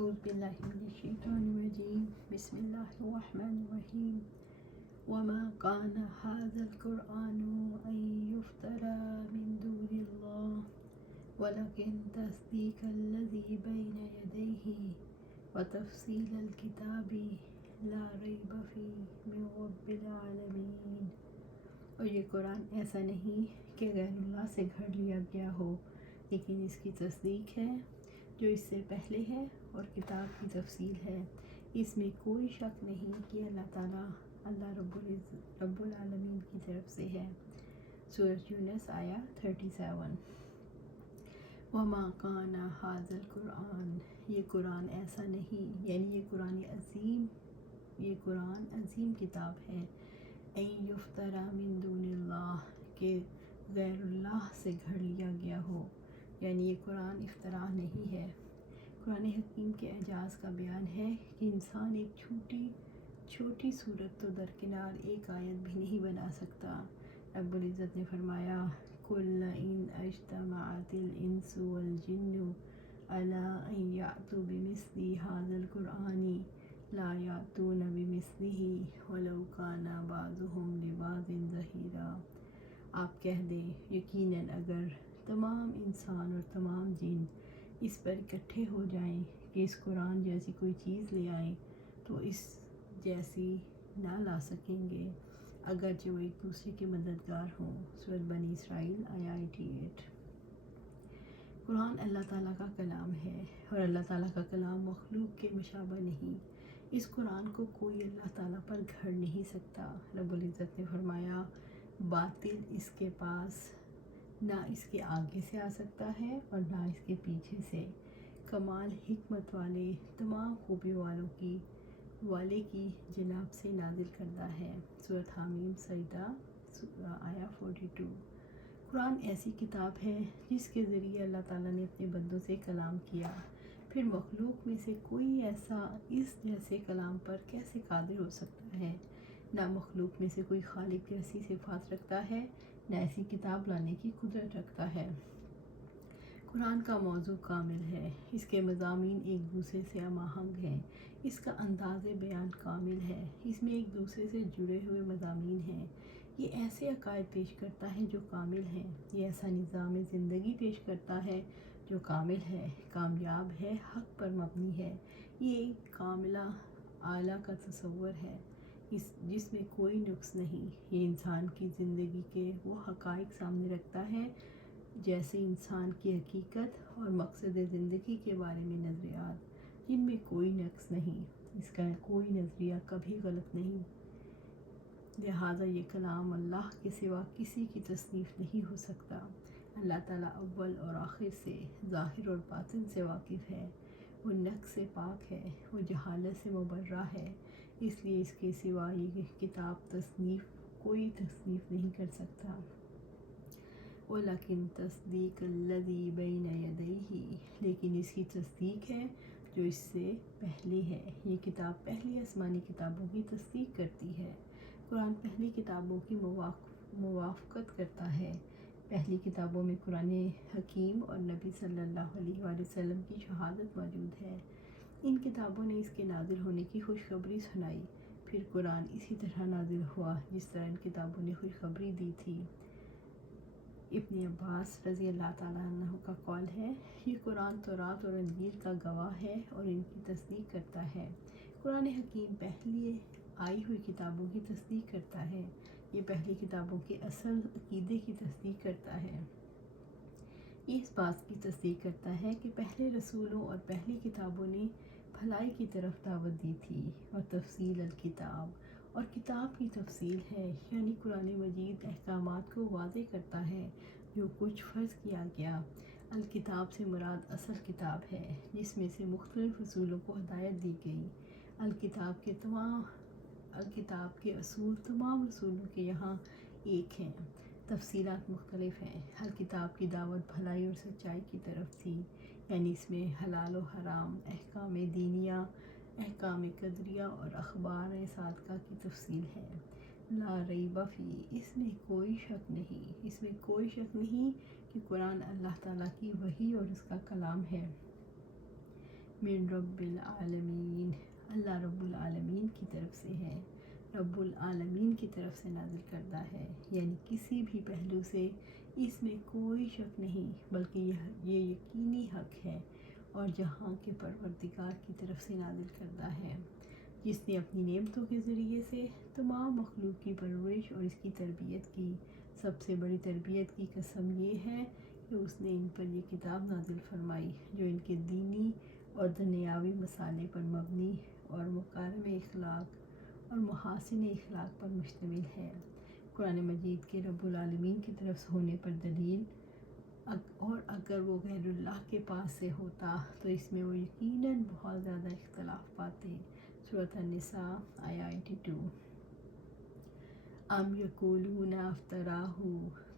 أعوذ بالله من الشيطان الرجيم بسم الله الرحمن الرحيم وما كان هذا القرآن أن يفترى من دون الله ولكن تصديق الذي بين يديه وتفصيل الكتاب لا ريب فيه من رب العالمين۔ اور یہ قرآن ایسا نہیں کہ غیر اللہ سے گھڑ لیا گیا ہو، لیکن اس کی تصدیق ہے جو اس سے پہلے ہے اور کتاب کی تفصیل ہے۔ اس میں کوئی شک نہیں کہ اللہ تعالیٰ رب العالمین کی طرف سے ہے۔ سورۃ یونس آیا 37۔ وما کان ھذا القرآن، یہ قرآن ایسا نہیں، یعنی یہ قرآن عظیم کتاب ہے۔ ان یفتری من دون اللہ، کہ غیر اللہ سے گھڑ لیا گیا ہو، یعنی یہ قرآن افطرا نہیں ہے۔ قرآن حکیم کے اعجاز کا بیان ہے کہ انسان ایک چھوٹی صورت تو درکنار ایک آیت بھی نہیں بنا سکتا۔ رب العزت نے فرمایا قُلْ إِنْ اجْتَمَعَتِ الْإِنسُ وَالْجِنُّ عَلَىٰ أَنْ يَأْتُوا بِمِثْلِ هَٰذَا الْقُرْآنِ لَا يَأْتُونَ بِمِثْلِهِ وَلَوْ كَانَ بَعْضُهُمْ لِبَعْضٍ ظَهِيرًا۔ آپ کہہ دیں یقیناً اگر تمام انسان اور تمام جن اس پر اکٹھے ہو جائیں کہ اس قرآن جیسی کوئی چیز لے آئیں تو اس جیسی نہ لا سکیں گے، اگرچہ وہ ایک دوسرے کے مددگار ہوں۔ سورۃ بنی اسرائیل آیا 88۔ قرآن اللہ تعالیٰ کا کلام ہے اور اللہ تعالیٰ کا کلام مخلوق کے مشابہ نہیں۔ اس قرآن کو کوئی اللہ تعالیٰ پر گھڑ نہیں سکتا۔ رب العزت نے فرمایا باطل اس کے پاس نہ اس کے آگے سے آ سکتا ہے اور نہ اس کے پیچھے سے۔ کمال حکمت والے تمام خوبی والے کی جناب سے نازل کردہ ہے۔ سورۃ حامیم سجدہ آیا 42۔ قرآن ایسی کتاب ہے جس کے ذریعے اللہ تعالیٰ نے اپنے بندوں سے کلام کیا، پھر مخلوق میں سے کوئی ایسا اس جیسے کلام پر کیسے قادر ہو سکتا ہے؟ نہ مخلوق میں سے کوئی خالق کی ایسی صفات رکھتا ہے، نہ ایسی کتاب لانے کی قدرت رکھتا ہے۔ قرآن کا موضوع کامل ہے، اس کے مضامین ایک دوسرے سے ہم آہنگ ہیں، اس کا انداز بیان کامل ہے، اس میں ایک دوسرے سے جڑے ہوئے مضامین ہیں۔ یہ ایسے عقائد پیش کرتا ہے جو کامل ہیں، یہ ایسا نظام زندگی پیش کرتا ہے جو کامل ہے، کامیاب ہے، حق پر مبنی ہے۔ یہ ایک کاملہ اعلیٰ کا تصور ہے جس میں کوئی نقص نہیں۔ یہ انسان کی زندگی کے وہ حقائق سامنے رکھتا ہے جیسے انسان کی حقیقت اور مقصد زندگی کے بارے میں نظریات، جن میں کوئی نقص نہیں، اس کا کوئی نظریہ کبھی غلط نہیں۔ لہٰذا یہ کلام اللہ کے سوا کسی کی تصنیف نہیں ہو سکتا۔ اللہ تعالیٰ اول اور آخر سے، ظاہر اور باطن سے واقف ہے، وہ نقص سے پاک ہے، وہ جہالت سے مبرہ ہے، اس لیے اس کے سوا یہ کتاب کوئی تصنیف نہیں کر سکتا۔ وَلَكِنْ تَصْدِيقَ الَّذِي بَيْنَ يَدَيْهِ، لیکن اس کی تصدیق ہے جو اس سے پہلے ہے۔ یہ کتاب پہلی آسمانی کتابوں کی تصدیق کرتی ہے۔ قرآن پہلی کتابوں کی موافقت کرتا ہے۔ پہلی کتابوں میں قرآن حکیم اور نبی صلی اللہ علیہ وآلہ وسلم کی شہادت موجود ہے۔ ان کتابوں نے اس کے نازل ہونے کی خوشخبری سنائی، پھر قرآن اسی طرح نازل ہوا جس طرح ان کتابوں نے خوشخبری دی تھی۔ ابن عباس رضی اللہ تعالیٰ عنہ کا قول ہے یہ قرآن تورات اور انجیل کا گواہ ہے اور ان کی تصدیق کرتا ہے۔ قرآن حکیم پہلی آئی ہوئی کتابوں کی تصدیق کرتا ہے، یہ پہلی کتابوں کے اصل عقیدے کی تصدیق کرتا ہے۔ یہ اس بات کی تصدیق کرتا ہے کہ پہلے رسولوں اور پہلی کتابوں نے بھلائی کی طرف دعوت دی تھی، اور تفصیل الکتاب، اور کتاب کی تفصیل ہے، یعنی قرآن مجید احکامات کو واضح کرتا ہے جو کچھ فرض کیا گیا۔ الکتاب سے مراد اصل کتاب ہے جس میں سے مختلف رسولوں کو ہدایت دی گئی۔ الکتاب کے اصول تمام رسولوں کے یہاں ایک ہیں، تفصیلات مختلف ہیں۔ ہر کتاب کی دعوت بھلائی اور سچائی کی طرف تھی، یعنی اس میں حلال و حرام، احکام دینیہ، احکام قدریہ اور اخبار صادقہ کی تفصیل ہے۔ لا ریب فیہ، اس میں کوئی شک نہیں کہ قرآن اللہ تعالیٰ کی وحی اور اس کا کلام ہے۔ من رب العالمین، اللہ رب العالمین کی طرف سے ہے، رب العالمین کی طرف سے نازل کردہ ہے، یعنی کسی بھی پہلو سے اس میں کوئی شک نہیں، بلکہ یہ یقینی حق ہے اور جہاں کے پروردگار کی طرف سے نازل کردہ ہے، جس نے اپنی نعمتوں کے ذریعے سے تمام مخلوق کی پرورش اور اس کی تربیت کی۔ سب سے بڑی تربیت کی قسم یہ ہے کہ اس نے ان پر یہ کتاب نازل فرمائی جو ان کے دینی اور دنیاوی مسالے پر مبنی اور مکارم اخلاق اور محاسن اخلاق پر مشتمل ہے۔ قرآن مجید کے رب العالمین کی طرف سے ہونے پر دلیل، اور اگر وہ غیر اللہ کے پاس سے ہوتا تو اس میں وہ یقیناً بہت زیادہ اختلاف پاتے۔ سورۃ النساء آیہ 82۔ ام یقولون افتراہ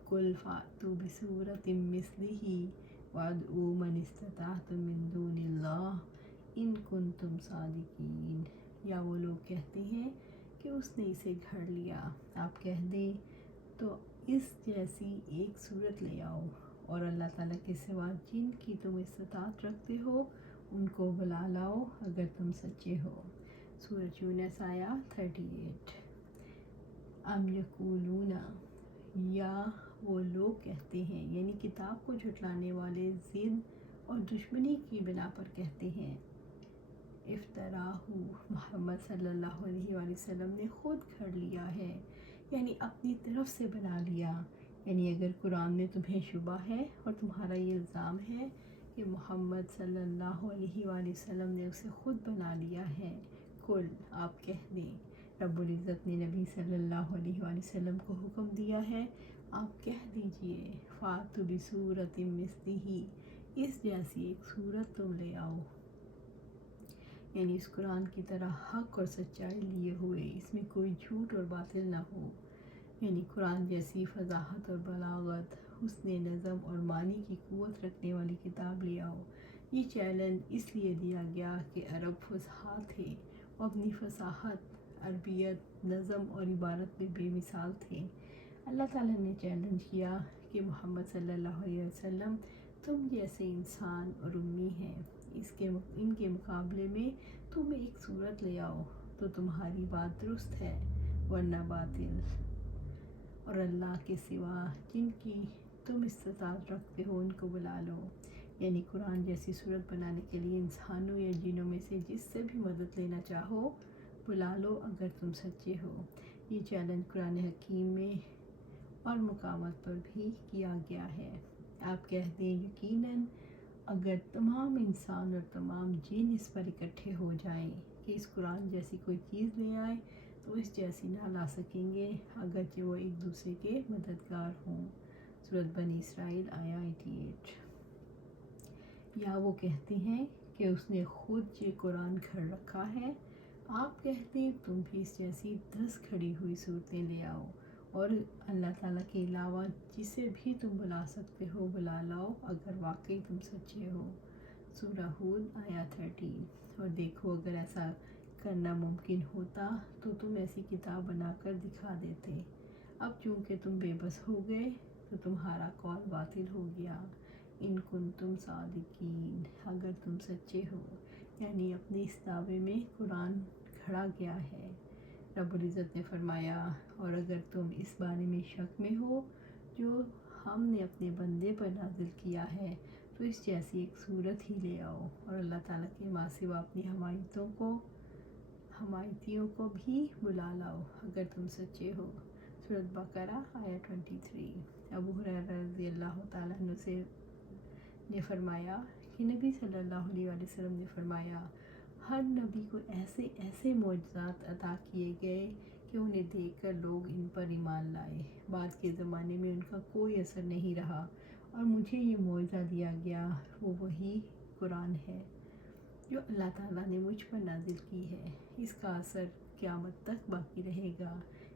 قل فأتوا بسورۃ مثلہ وادعوا من استطعتم من دون اللہ ان کنتم صادقین، یا وہ لوگ کہتے ہیں کہ اس نے اسے گھڑ لیا، آپ کہہ دیں تو اس جیسی ایک صورت لے آؤ، اور اللہ تعالیٰ کے سوا جن کی تم استطاعت رکھتے ہو ان کو بلا لاؤ اگر تم سچے ہو۔ سورۃ یونس آیہ 38۔ ام یقولون، یا وہ لوگ کہتے ہیں، یعنی کتاب کو جھٹلانے والے ضد اور دشمنی کی بنا پر کہتے ہیں، افتراہ محمد صلی اللہ علیہ وآلہ وسلم نے خود گھڑ لیا ہے، یعنی اپنی طرف سے بنا لیا، یعنی اگر قرآن میں تمہیں شبہ ہے اور تمہارا یہ الزام ہے کہ محمد صلی اللہ علیہ وآلہ وسلم نے اسے خود بنا لیا ہے، کل آپ کہہ دیں، رب العزت نے نبی صلی اللہ علیہ وآلہ وسلم کو حکم دیا ہے، آپ کہہ دیجئے فاتوا بسورۃ مثلہ، اس جیسی ایک صورت تم لے آؤ، یعنی اس قرآن کی طرح حق اور سچائی لیے ہوئے، اس میں کوئی جھوٹ اور باطل نہ ہو، یعنی قرآن جیسی فصاحت اور بلاغت، حسن نظم اور معنی کی قوت رکھنے والی کتاب لے آؤ۔ یہ چیلنج اس لیے دیا گیا کہ عرب فصحاء تھے اور اپنی فصاحت، عربیت، نظم اور عبارت میں بے مثال تھے۔ اللہ تعالیٰ نے چیلنج کیا کہ محمد صلی اللہ علیہ وسلم تم جیسے انسان اور امی ہیں، ان کے مقابلے میں تم ایک صورت لے آؤ تو تمہاری بات درست ہے ورنہ باطل، اور اللہ کے سوا جن کی تم استطاعت رکھتے ہو ان کو بلا لو، یعنی قرآن جیسی صورت بنانے کے لیے انسانوں یا جنوں میں سے جس سے بھی مدد لینا چاہو بلا لو اگر تم سچے ہو۔ یہ چیلنج قرآن حکیم میں اور مقامات پر بھی کیا گیا ہے۔ آپ کہہ دیں یقیناً اگر تمام انسان اور تمام جن اس پر اکٹھے ہو جائیں کہ اس قرآن جیسی کوئی چیز لے آئیں تو اس جیسی نہ لا سکیں گے اگرچہ وہ ایک دوسرے کے مددگار ہوں۔ سورۃ بنی اسرائیل آیہ 88۔ یا وہ کہتے ہیں کہ اس نے خود یہ قرآن گھڑ رکھا ہے، آپ کہتے ہیں تم بھی اس جیسی 10 کھڑی ہوئی صورتیں لے آؤ، اور اللہ تعالیٰ کے علاوہ جسے بھی تم بلا سکتے ہو بلا لاؤ اگر واقعی تم سچے ہو۔ سورہ ہود آیہ 30۔ اور دیکھو اگر ایسا کرنا ممکن ہوتا تو تم ایسی کتاب بنا کر دکھا دیتے، اب چونکہ تم بے بس ہو گئے تو تمہارا قول باطل ہو گیا، ان کنتم صادقین، اگر تم سچے ہو، یعنی اپنے اس دعوے میں قرآن گھڑا گیا ہے۔ رب العزت نے فرمایا اور اگر تم اس بارے میں شک میں ہو جو ہم نے اپنے بندے پر نازل کیا ہے تو اس جیسی ایک صورت ہی لے آؤ، اور اللہ تعالیٰ کے ماں سوا اپنی حمایتیوں کو بھی بلا لاؤ اگر تم سچے ہو۔ سورۃ بقرہ آیہ 23۔ ابو ہریرہ رضی اللہ تعالیٰ عنہ سے نے فرمایا کہ نبی صلی اللہ علیہ وآلہ وسلم نے فرمایا ہر نبی کو ایسے ایسے معجزات عطا کیے گئے کہ انہیں دیکھ کر لوگ ان پر ایمان لائے، بعد کے زمانے میں ان کا کوئی اثر نہیں رہا، اور مجھے یہ معجزہ دیا گیا وہ وہی قرآن ہے جو اللہ تعالیٰ نے مجھ پر نازل کی ہے، اس کا اثر قیامت تک باقی رہے گا،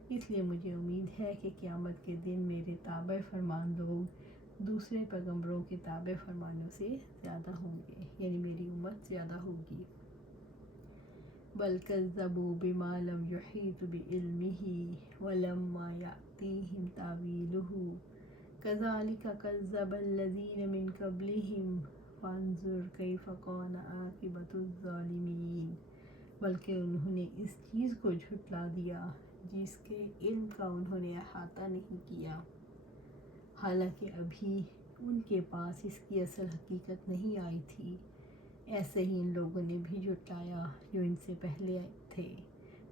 اس لیے مجھے امید ہے کہ قیامت کے دن میرے تابع فرمان لوگ دوسرے پیغمبروں کے تابع فرمانوں سے زیادہ ہوں گے، یعنی میری امت زیادہ ہوگی۔ بل کذبوا بما لم يحيطوا بعلمه ولما يأتيهم تأويله كذلك كذب الذين من قبلهم فانظر کیف کان عاقبۃ الظالمین، بلکہ انہوں نے اس چیز کو جھٹلا دیا جس کے علم کا انہوں نے احاطہ نہیں کیا، حالانکہ ابھی ان کے پاس اس کی اصل حقیقت نہیں آئی تھی۔ ایسے ہی ان لوگوں نے بھی جھٹلایا جو ان سے پہلے تھے،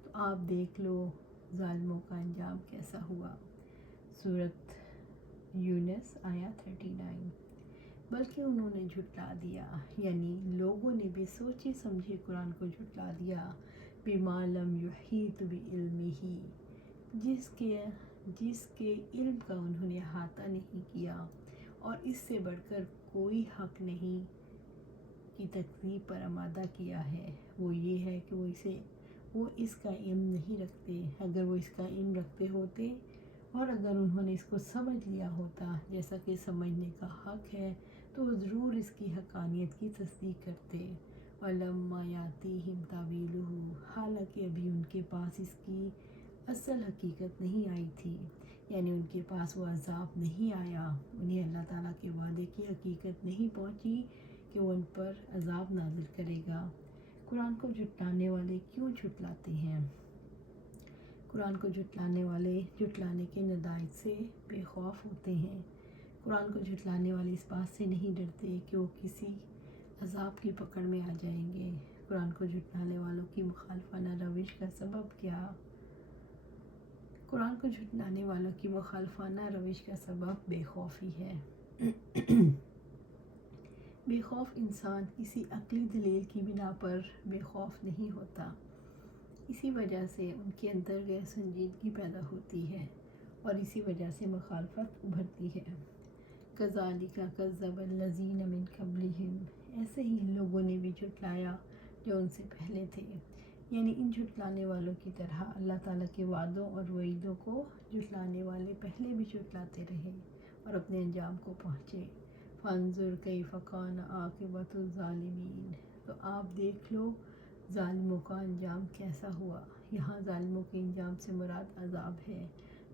تو آپ دیکھ لو ظالموں کا انجام کیسا ہوا۔ سورۃ یونس آیا 39۔ بلکہ انہوں نے جھٹلا دیا، یعنی لوگوں نے بھی سوچے سمجھے قرآن کو جھٹلا دیا، بما لم یحیط بعلمہ، جس کے علم کا انہوں نے احاطہ نہیں کیا، اور اس سے بڑھ کر کوئی حق نہیں کی تکذیب پر آمادہ کیا ہے، وہ یہ ہے کہ وہ اس کا علم نہیں رکھتے۔ اگر وہ اس کا علم رکھتے ہوتے اور اگر انہوں نے اس کو سمجھ لیا ہوتا جیسا کہ سمجھنے کا حق ہے، تو وہ ضرور اس کی حقانیت کی تصدیق کرتے۔ وَلَمَّا يَأْتِيهِمْ تَأْوِيلُهُ، حالانکہ ابھی ان کے پاس اس کی اصل حقیقت نہیں آئی تھی، یعنی ان کے پاس وہ عذاب نہیں آیا، انہیں اللہ تعالیٰ کے وعدے کی حقیقت نہیں پہنچی کہ وہ ان پر عذاب نازل کرے گا۔ قرآن کو جھٹلانے والے کیوں جھٹلاتے ہیں؟ قرآن کو جھٹلانے والے جھٹلانے کے نتائج سے بے خوف ہوتے ہیں۔ قرآن کو جھٹلانے والے اس بات سے نہیں ڈرتے کہ وہ کسی عذاب کی پکڑ میں آ جائیں گے۔ قرآن کو جھٹلانے والوں کی مخالفانہ روش کا سبب کیا؟ قرآن کو جھٹلانے والوں کی مخالفانہ روش کا سبب بے خوفی ہے۔ بے خوف انسان کسی عقلی دلیل کی بنا پر بے خوف نہیں ہوتا، اسی وجہ سے ان کے اندر غیر سنجیدگی پیدا ہوتی ہے اور اسی وجہ سے مخالفت ابھرتی ہے۔ کذالک کذب الذین من قبلہم، ایسے ہی ان لوگوں نے بھی جھٹلایا جو ان سے پہلے تھے، یعنی ان جھٹلانے والوں کی طرح اللہ تعالیٰ کے وعدوں اور وعیدوں کو جھٹلانے والے پہلے بھی جھٹلاتے رہے اور اپنے انجام کو پہنچے۔ فانظر کیف کان عاقبۃ الظالمین، تو آپ دیکھ لو ظالموں کا انجام کیسا ہوا۔ یہاں ظالموں کے انجام سے مراد عذاب ہے،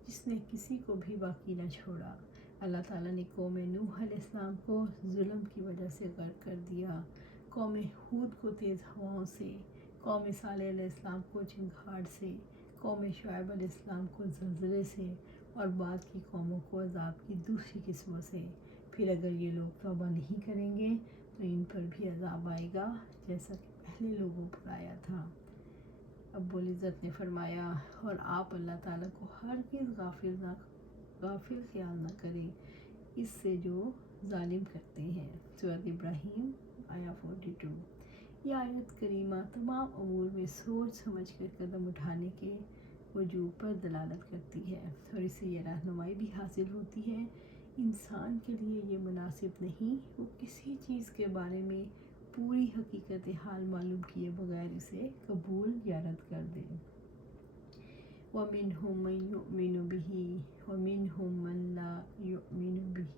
جس نے کسی کو بھی باقی نہ چھوڑا۔ اللہ تعالیٰ نے قوم نوح علیہ السلام کو ظلم کی وجہ سے غرق کر دیا، قوم ہود کو تیز ہواؤں سے، قوم صالح علیہ السلام کو چنگھاڑ سے، قوم شعیب علیہ السلام کو زلزلے سے، اور بعد کی قوموں کو عذاب کی دوسری قسموں سے۔ پھر اگر یہ لوگ توبہ نہیں کریں گے تو ان پر بھی عذاب آئے گا جیسا کہ پہلے لوگوں پر آیا تھا۔ رب العزت نے فرمایا، اور آپ اللہ تعالیٰ کو ہرگز غافل خیال نہ کریں اس سے جو ظالم کرتے ہیں۔ سورۃ ابراہیم آیا 42۔ یہ آیت کریمہ تمام امور میں سوچ سمجھ کر قدم اٹھانے کے وجوب پر دلالت کرتی ہے، اور اس سے یہ رہنمائی بھی حاصل ہوتی ہے انسان کے لیے یہ مناسب نہیں وہ کسی چیز کے بارے میں پوری حقیقت حال معلوم کیے بغیر اسے قبول یا رد کر دے۔ وَمِنْهُمْ مَنْ يُؤْمِنُ بِهِ وَمِنْهُمْ مَنْ لَا يُؤْمِنُ بِهِ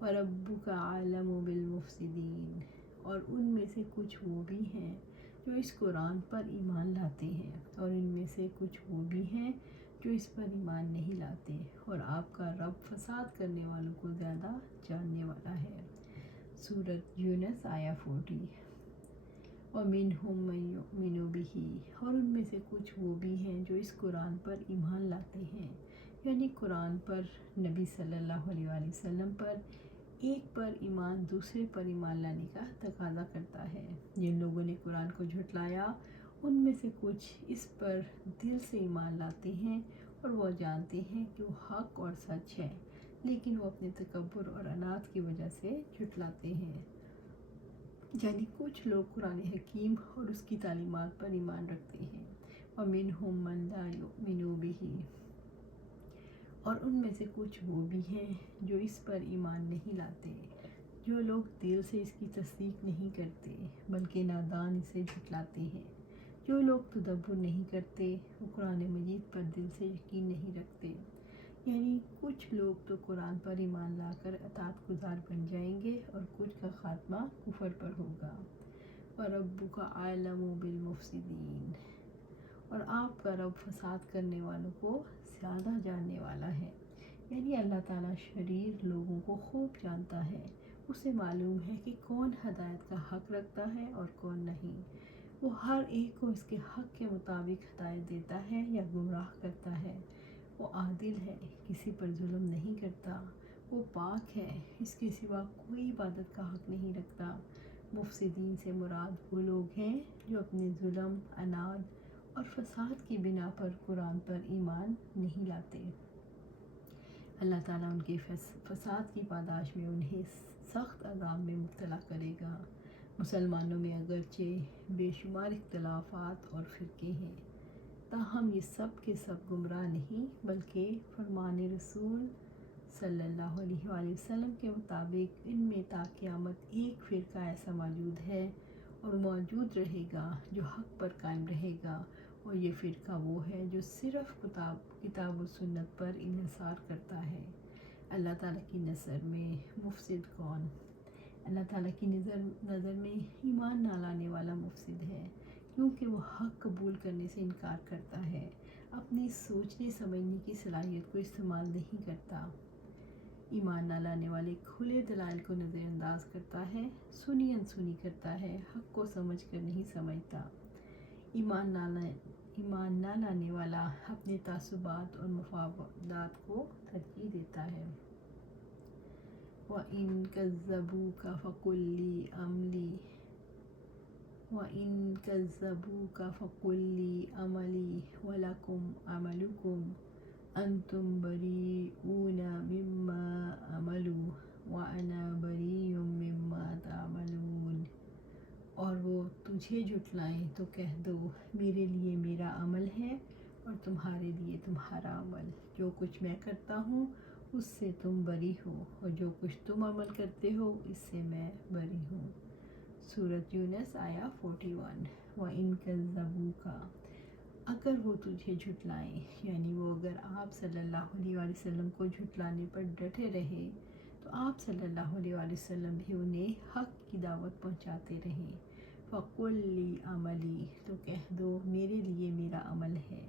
وَرَبُّكَ أَعْلَمُ بِالْمُفْسِدِينَ، اور ان میں سے کچھ وہ بھی ہیں جو اس قرآن پر ایمان لاتے ہیں، اور ان میں سے کچھ وہ بھی ہیں جو اس پر ایمان نہیں لاتے، اور آپ کا رب فساد کرنے والوں کو زیادہ جاننے والا ہے۔ سورۃ یونس آیا 40۔ وَمِنْهُمْ مَنْ يُؤْمِنُ بِهِ، اور ان میں سے کچھ وہ بھی ہیں جو اس قرآن پر ایمان لاتے ہیں، یعنی قرآن پر، نبی صلی اللہ علیہ وآلہ وسلم پر، ایک پر ایمان دوسرے پر ایمان لانے کا تقاضا کرتا ہے۔ جن لوگوں نے قرآن کو جھٹلایا ان میں سے کچھ اس پر دل سے ایمان لاتے ہیں اور وہ جانتے ہیں کہ وہ حق اور سچ ہے، لیکن وہ اپنے تکبر اور عناد کی وجہ سے جھٹلاتے ہیں۔ یعنی کچھ لوگ قرآن حکیم اور اس کی تعلیمات پر ایمان رکھتے ہیں۔ وَمِنْهُمْ مَنْ لَا يُؤْمِنُ بِهِ، اور ان میں سے کچھ وہ بھی ہیں جو اس پر ایمان نہیں لاتے، جو لوگ دل سے اس کی تصدیق نہیں کرتے بلکہ نادان اسے جھٹلاتے ہیں، جو لوگ تدبر نہیں کرتے، وہ قرآن مجید پر دل سے یقین نہیں رکھتے۔ یعنی کچھ لوگ تو قرآن پر ایمان لا کر اطاعت گزار بن جائیں گے اور کچھ کا خاتمہ کفر پر ہوگا۔ وَرَبُّكَ أَعْلَمُ بِالْمُفْسِدِينَ، اور آپ کا رب فساد کرنے والوں کو زیادہ جاننے والا ہے، یعنی اللہ تعالیٰ شریر لوگوں کو خوب جانتا ہے، اسے معلوم ہے کہ کون ہدایت کا حق رکھتا ہے اور کون نہیں۔ وہ ہر ایک کو اس کے حق کے مطابق ہدایت دیتا ہے یا گمراہ کرتا ہے۔ وہ عادل ہے، کسی پر ظلم نہیں کرتا۔ وہ پاک ہے، اس کے سوا کوئی عبادت کا حق نہیں رکھتا۔ مفسدین سے مراد وہ لوگ ہیں جو اپنے ظلم، عناد اور فساد کی بنا پر قرآن پر ایمان نہیں لاتے۔ اللہ تعالیٰ ان کے فساد کی پاداش میں انہیں سخت عذاب میں مبتلا کرے گا۔ مسلمانوں میں اگرچہ بے شمار اختلافات اور فرقے ہیں، تاہم یہ سب کے سب گمراہ نہیں، بلکہ فرمان رسول صلی اللہ علیہ وآلہ وسلم کے مطابق ان میں تا قیامت ایک فرقہ ایسا موجود ہے اور موجود رہے گا جو حق پر قائم رہے گا، اور یہ فرقہ وہ ہے جو صرف کتاب و سنت پر انحصار کرتا ہے۔ اللہ تعالیٰ کی نظر میں مفسد کون؟ اللہ تعالیٰ کی نظر میں ایمان نہ لانے والا مفسد ہے، کیونکہ وہ حق قبول کرنے سے انکار کرتا ہے، اپنی سوچنے سمجھنے کی صلاحیت کو استعمال نہیں کرتا۔ ایمان نہ لانے والے کھلے دلائل کو نظر انداز کرتا ہے، سنی انسنی کرتا ہے، حق کو سمجھ کر نہیں سمجھتا۔ ایمان نہ لانے والا اپنے تعصبات اور مفادات کو ترجیح دیتا ہے۔ وَإِن كَذَّبُوكَ فَقُل لِّي عَمَلِي وَلَكُمْ عَمَلُكُمْ أَنتُم بَرِيئُونَ مِمَّا أَعْمَلُ وَأَنَا بَرِيءٌ مِّمَّا تَعْمَلُونَ۔ اور وہ تجھے جھٹلائیں تو کہہ دو، میرے لیے میرا عمل ہے اور تمہارے لیے تمہارا عمل، جو کچھ میں کرتا ہوں اس سے تم بری ہو، اور جو کچھ تم عمل کرتے ہو اس سے میں بری ہوں۔ سورۃ یونس آیا 41۔ وَإِن كَذَّبُوكَ، اگر وہ تجھے جھٹلائیں، یعنی وہ اگر آپ صلی اللہ علیہ وآلہ وسلم کو جھٹلانے پر ڈٹے رہے تو آپ صلی اللہ علیہ وآلہ وسلم بھی انہیں حق کی دعوت پہنچاتے رہیں۔ فَقُل لِّي عَمَلِي، تو کہہ دو میرے لیے میرا عمل ہے،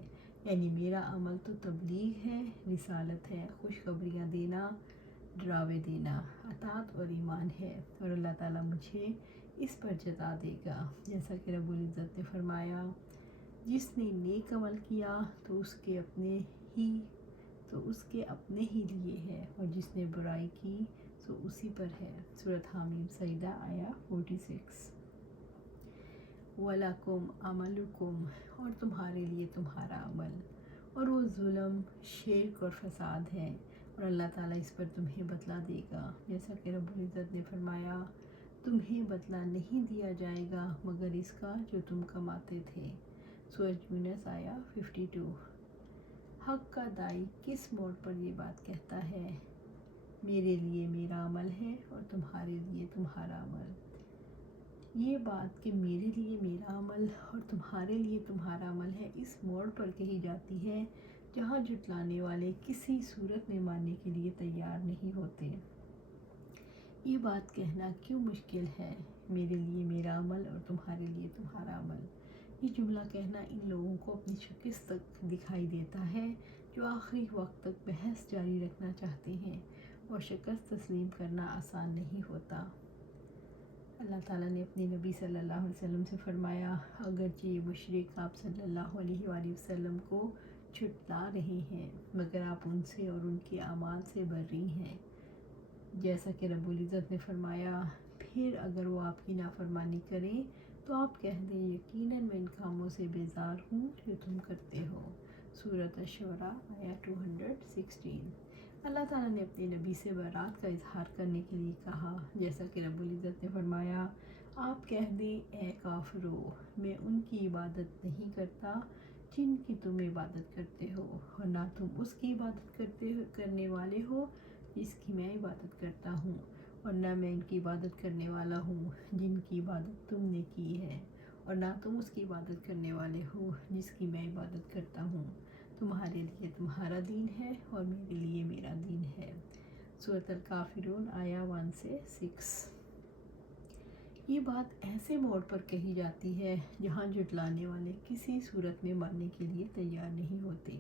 یعنی میرا عمل تو تبلیغ ہے، رسالت ہے، خوشخبریاں دینا، ڈراوے دینا، اطاعت اور ایمان ہے، اور اللہ تعالیٰ مجھے اس پر جزا دے گا۔ جیسا کہ رب العزت نے فرمایا، جس نے نیک عمل کیا تو اس کے اپنے ہی لیے ہے، اور جس نے برائی کی تو اسی پر ہے۔ سورۃ حامیم سجدہ آیا 46۔ وَلَكُمْ عَمَلُكُمْ، اور تمہارے لیے تمہارا عمل، اور وہ ظلم، شرک اور فساد ہے، اور اللہ تعالیٰ اس پر تمہیں بدلہ دے گا۔ جیسا کہ رب العزت نے فرمایا، تمہیں بدلہ نہیں دیا جائے گا مگر اس کا جو تم کماتے تھے۔ سورۃ یونس آیا 52۔ حق کا داعی کس موڑ پر یہ بات کہتا ہے، میرے لیے میرا عمل ہے اور تمہارے لیے تمہارا عمل؟ یہ بات کہ میرے لیے میرا عمل اور تمہارے لیے تمہارا عمل ہے، اس موڑ پر کہی جاتی ہے جہاں جھٹلانے والے کسی صورت میں ماننے کے لیے تیار نہیں ہوتے۔ یہ بات کہنا کیوں مشکل ہے، میرے لیے میرا عمل اور تمہارے لیے تمہارا عمل؟ یہ جملہ کہنا ان لوگوں کو اپنی شکست تک دکھائی دیتا ہے جو آخری وقت تک بحث جاری رکھنا چاہتے ہیں، اور شکست تسلیم کرنا آسان نہیں ہوتا۔ اللہ تعالیٰ نے اپنے نبی صلی اللہ علیہ وسلم سے فرمایا، اگرچہ یہ مشرک آپ صلی اللہ علیہ وآلہ وسلم کو جھٹلا رہے ہیں، مگر آپ ان سے اور ان کے اعمال سے بری ہیں۔ جیسا کہ رب العزت نے فرمایا، پھر اگر وہ آپ کی نافرمانی کریں تو آپ کہہ دیں، یقیناً میں ان کاموں سے بیزار ہوں جو تم کرتے ہو۔ سورۃ الشعراء آیا 216۔ اللہ تعالیٰ نے اپنے نبی سے برات کا اظہار کرنے کے لیے کہا، جیسا کہ رب العزت نے فرمایا، آپ کہہ دیں، اے کافرو، میں ان کی عبادت نہیں کرتا جن کی تم عبادت کرتے ہو، اور نہ تم اس کی عبادت کرنے والے ہو جس کی میں عبادت کرتا ہوں، اور نہ میں ان کی عبادت کرنے والا ہوں جن کی عبادت تم نے کی ہے، اور نہ تم اس کی عبادت کرنے والے ہو جس کی میں عبادت کرتا ہوں۔ تمہارے لیے تمہارا دین ہے اور میرے لیے میرا دین ہے۔ سورۃ الکافرون آیا 1 سے 6۔ یہ بات ایسے موڑ پر کہی جاتی ہے جہاں جھٹلانے والے کسی صورت میں ماننے کے لیے تیار نہیں ہوتے۔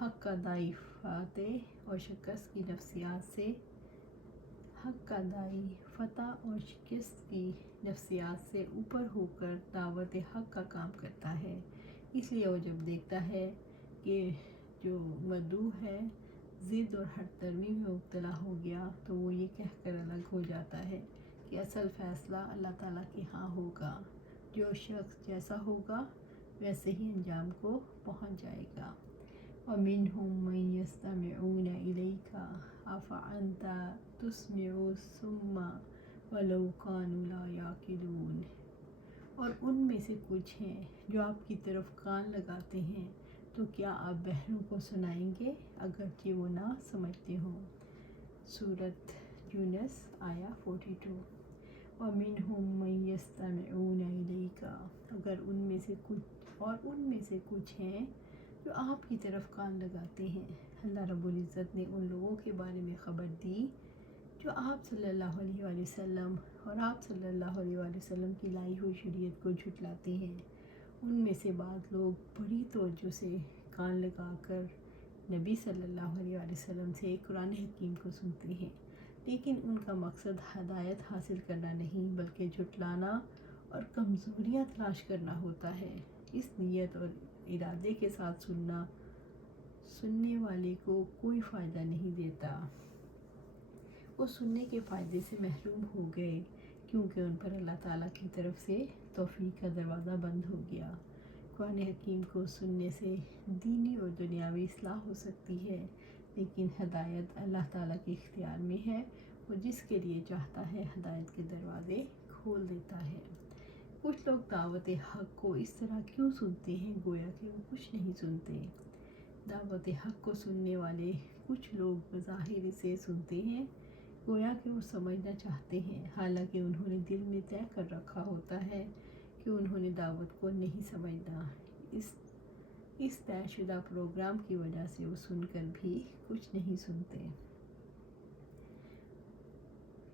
حق کا داعی فاتح اور شکست کی نفسیات سے حق کا دائی فتح اور شکست کی نفسیات سے اوپر ہو کر دعوت حق کا کام کرتا ہے۔ اس لیے وہ جب دیکھتا ہے کہ جو مدعو ہے ضد اور ہٹ درمی میں مبتلا ہو گیا تو وہ یہ کہہ کر الگ ہو جاتا ہے کہ اصل فیصلہ اللہ تعالیٰ کے ہاں ہوگا، جو شخص جیسا ہوگا ویسے ہی انجام کو پہنچ جائے گا۔ وَمِنْهُمْ مَنْ يَسْتَمِعُونَ إِلَيْكَ أَفَأَنْتَ تُسْمِعُ الصُّمَّ وَلَوْ كَانُوا لَا يَعْقِلُونَ۔ اور ان میں سے کچھ ہیں جو آپ کی طرف کان لگاتے ہیں، تو کیا آپ بہروں کو سنائیں گے اگرچہ وہ نہ سمجھتے ہوں۔ سورۃ یونس آیا 42۔ وَمِنْهُمْ مَنْ يَسْتَمِعُونَ إِلَيْكَ، اگر ان میں سے کچھ ہیں جو آپ کی طرف کان لگاتے ہیں۔ اللہ رب العزت نے ان لوگوں کے بارے میں خبر دی جو آپ صلی اللہ علیہ وآلہ وسلم اور آپ صلی اللہ علیہ وآلہ وسلم کی لائی ہوئی شریعت کو جھٹلاتے ہیں۔ ان میں سے بعض لوگ بڑی توجہ سے کان لگا کر نبی صلی اللہ علیہ وآلہ وسلم سے قرآن حکیم کو سنتے ہیں، لیکن ان کا مقصد ہدایت حاصل کرنا نہیں بلکہ جھٹلانا اور کمزوریاں تلاش کرنا ہوتا ہے۔ اس نیت اور ارادے کے ساتھ سننے والے کو کوئی فائدہ نہیں دیتا۔ وہ سننے کے فائدے سے محروم ہو گئے کیونکہ ان پر اللہ تعالیٰ کی طرف سے توفیق کا دروازہ بند ہو گیا۔ قرآن حکیم کو سننے سے دینی اور دنیاوی اصلاح ہو سکتی ہے، لیکن ہدایت اللہ تعالیٰ کے اختیار میں ہے، وہ جس کے لیے چاہتا ہے ہدایت کے دروازے کھول دیتا ہے۔ کچھ لوگ دعوت حق کو اس طرح کیوں سنتے ہیں گویا کہ وہ کچھ نہیں سنتے۔ دعوت حق کو سننے والے کچھ لوگ بظاہر اسے سنتے ہیں گویا کہ وہ سمجھنا چاہتے ہیں، حالانکہ انہوں نے دل میں طے کر رکھا ہوتا ہے کہ انہوں نے دعوت کو نہیں سمجھنا۔ اس طے شدہ پروگرام کی وجہ سے وہ سن کر بھی کچھ نہیں سنتے۔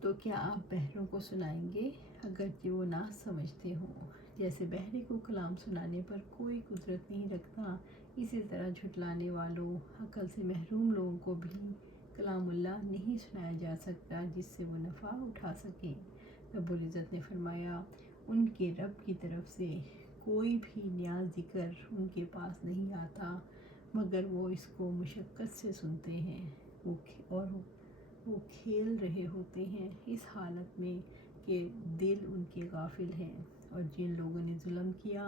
تو کیا آپ بہروں کو سنائیں گے اگرچہ وہ نہ سمجھتے ہوں؟ جیسے بہرے کو کلام سنانے پر کوئی قدرت نہیں رکھتا، اسی طرح جھٹلانے والوں، عقل سے محروم لوگوں کو بھی کلام اللہ نہیں سنایا جا سکتا جس سے وہ نفع اٹھا سکیں۔ رب العزت نے فرمایا، ان کے رب کی طرف سے کوئی بھی نیا ذکر ان کے پاس نہیں آتا مگر وہ اس کو مشقت سے سنتے ہیں، وہ کھیل رہے ہوتے ہیں اس حالت میں کہ دل ان کے غافل ہیں۔ اور جن لوگوں نے ظلم کیا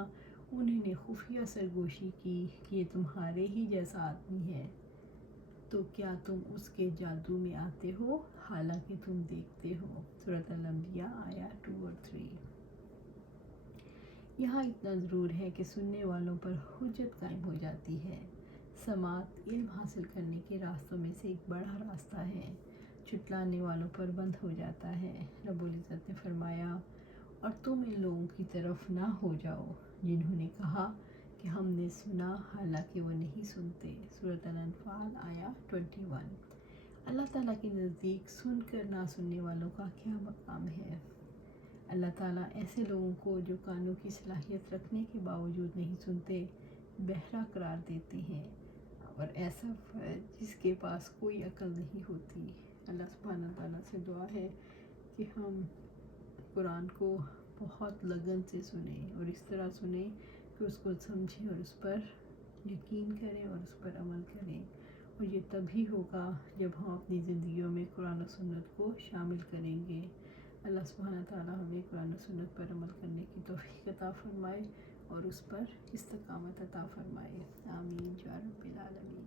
انہوں نے خفیہ سرگوشی کی کہ یہ تمہارے ہی جیسا آدمی ہے، تو کیا تم اس کے جادو میں آتے ہو حالانکہ تم دیکھتے ہو۔ سورۃ الانبیاء آیا 2 اور 3۔ یہاں اتنا ضرور ہے کہ سننے والوں پر حجت قائم ہو جاتی ہے۔ سماعت علم حاصل کرنے کے راستوں میں سے ایک بڑا راستہ ہے، جھٹلانے والوں پر بند ہو جاتا ہے۔ رب العزت نے فرمایا، اور تم ان لوگوں کی طرف نہ ہو جاؤ جنہوں نے کہا کہ ہم نے سنا حالانکہ وہ نہیں سنتے۔ سورۃ الانفال آیا 21۔ اللہ تعالیٰ کے نزدیک سن کر نہ سننے والوں کا کیا مقام ہے؟ اللہ تعالیٰ ایسے لوگوں کو جو کانوں کی صلاحیت رکھنے کے باوجود نہیں سنتے بہرا قرار دیتے ہیں، اور ایسا فرد جس کے پاس کوئی عقل نہیں ہوتی۔ اللہ سبحانہ تعالیٰ سے دعا ہے کہ ہم قرآن کو بہت لگن سے سنیں اور اس طرح سنیں کہ اس کو سمجھیں اور اس پر یقین کریں اور اس پر عمل کریں، اور یہ تبھی ہوگا جب ہم اپنی زندگیوں میں قرآن و سنت کو شامل کریں گے۔ اللہ سبحانہ تعالیٰ ہمیں قرآن و سنت پر عمل کرنے کی توفیق عطا فرمائے اور اس پر استقامت عطا فرمائے۔ آمین یا رب العالمین۔